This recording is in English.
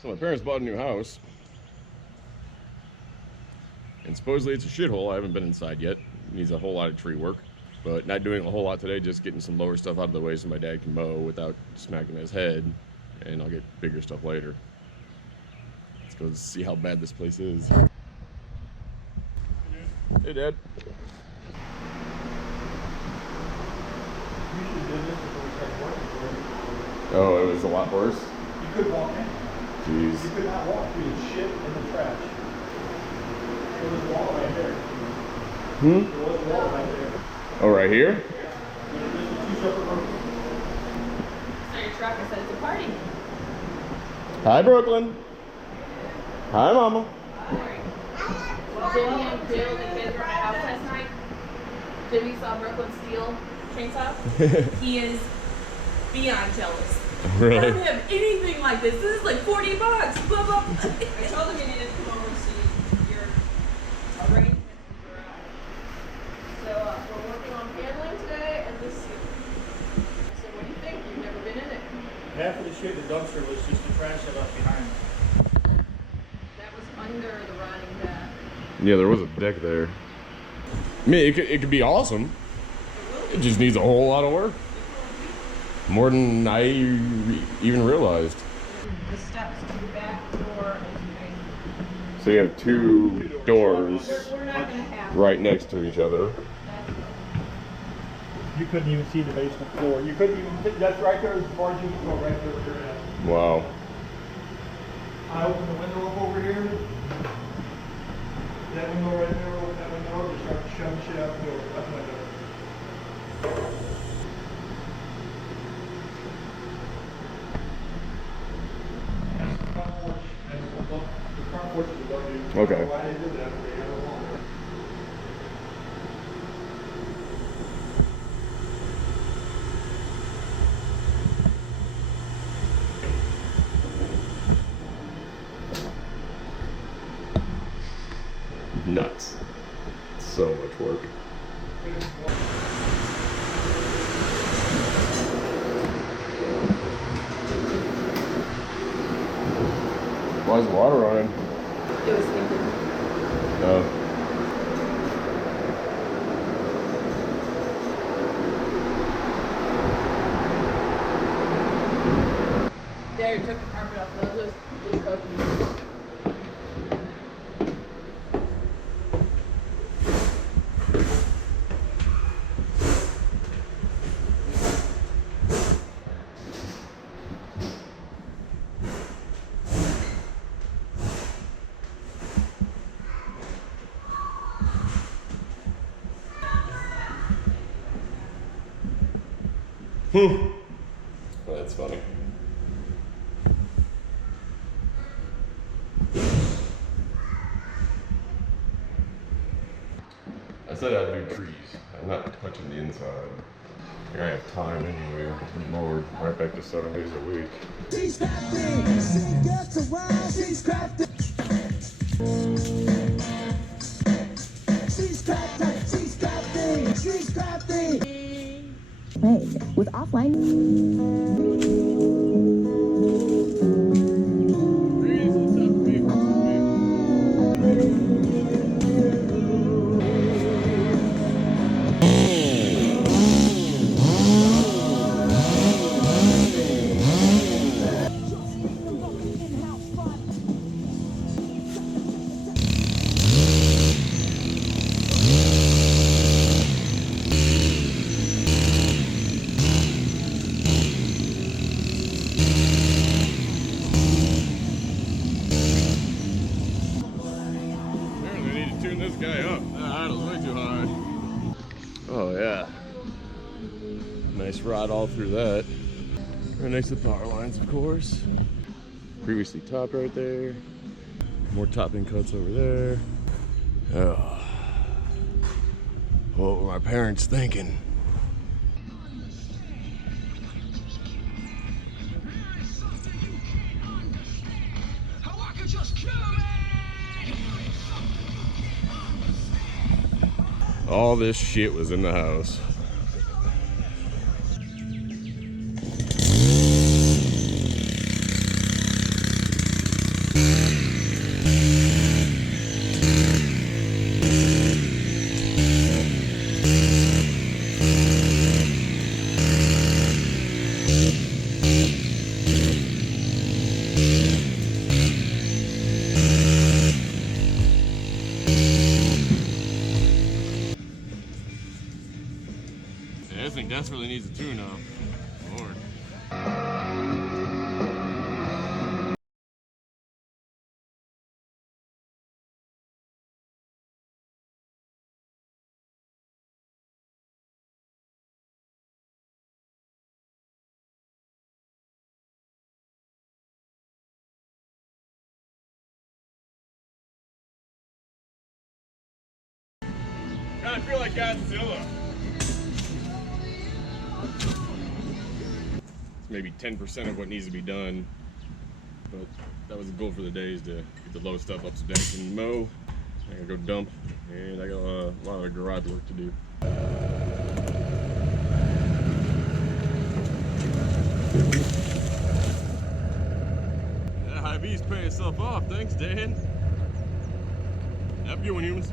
So my parents bought a new house, and supposedly it's a shithole. I haven't been inside yet. It needs a whole lot of tree work, but not doing a whole lot today, just getting some lower stuff out of the way so my dad can mow without smacking his head, and I'll get bigger stuff later. Let's go see how bad this place is. Hey, Dad. Oh, it was a lot worse? You could walk in. Jeez. You could not walk through the shit and the trash. There was a wall right there. There was a wall right there. Oh, right here? There's two separate rooms. So your truck, I said it's a party. Hi, Brooklyn. Hi, Mama. Jimmy and Jill, the kids were at my house last night. Jimmy saw Brooklyn steal chainsaw. He is beyond jealous. Really? I don't have anything like this. This is like $40. Blah, blah. I told him he needed to come over and see your arrangement in the garage. So we're working on paneling today and this suit. So what do you think? You've never been in it. Half of the shit in the dumpster was just the trash I left behind. That was under the rotting deck. Yeah, there was a deck there. I mean, it could be awesome. It just needs a whole lot of work. More than I even realized. The steps to the back door is So you have two doors we're not gonna have right next to each other. You couldn't even see the basement floor. You couldn't even, that's right there as far as you can go right there where you're at. Wow. I open the window up over here. That window right there, open that window up, just start shoving shit out the door, out the window. That's the front porch, and the front porch is above you. Okay. I don't know why they did that, but they have a wall there. Nuts. So much work. Why is the water running? It was thinking. No. There, you took the carpet off. Those was cookies. That's funny. I said I'd do trees. I'm not touching the inside. Here I have time anyway. I'm more right back to 7 days a week. She's crafty, she gets around, she's crafty. She's crafty, she's crafty, she's crafty. Right, with offline. This guy up. That was way too high. Oh yeah. Nice rod all through that. Right next to the power lines, of course. Previously topped right there. More topping cuts over there. Oh. What were my parents thinking? All this shit was in the house. desperately needs a tune-up. Lord. I feel like Godzilla. It's maybe 10% of what needs to be done, but that was the goal for the day, is to get the low stuff up to deck and mow. I gotta go dump, and I got a lot of garage work to do. That high V's paying itself off. Thanks, Dan. Have a good one, humans.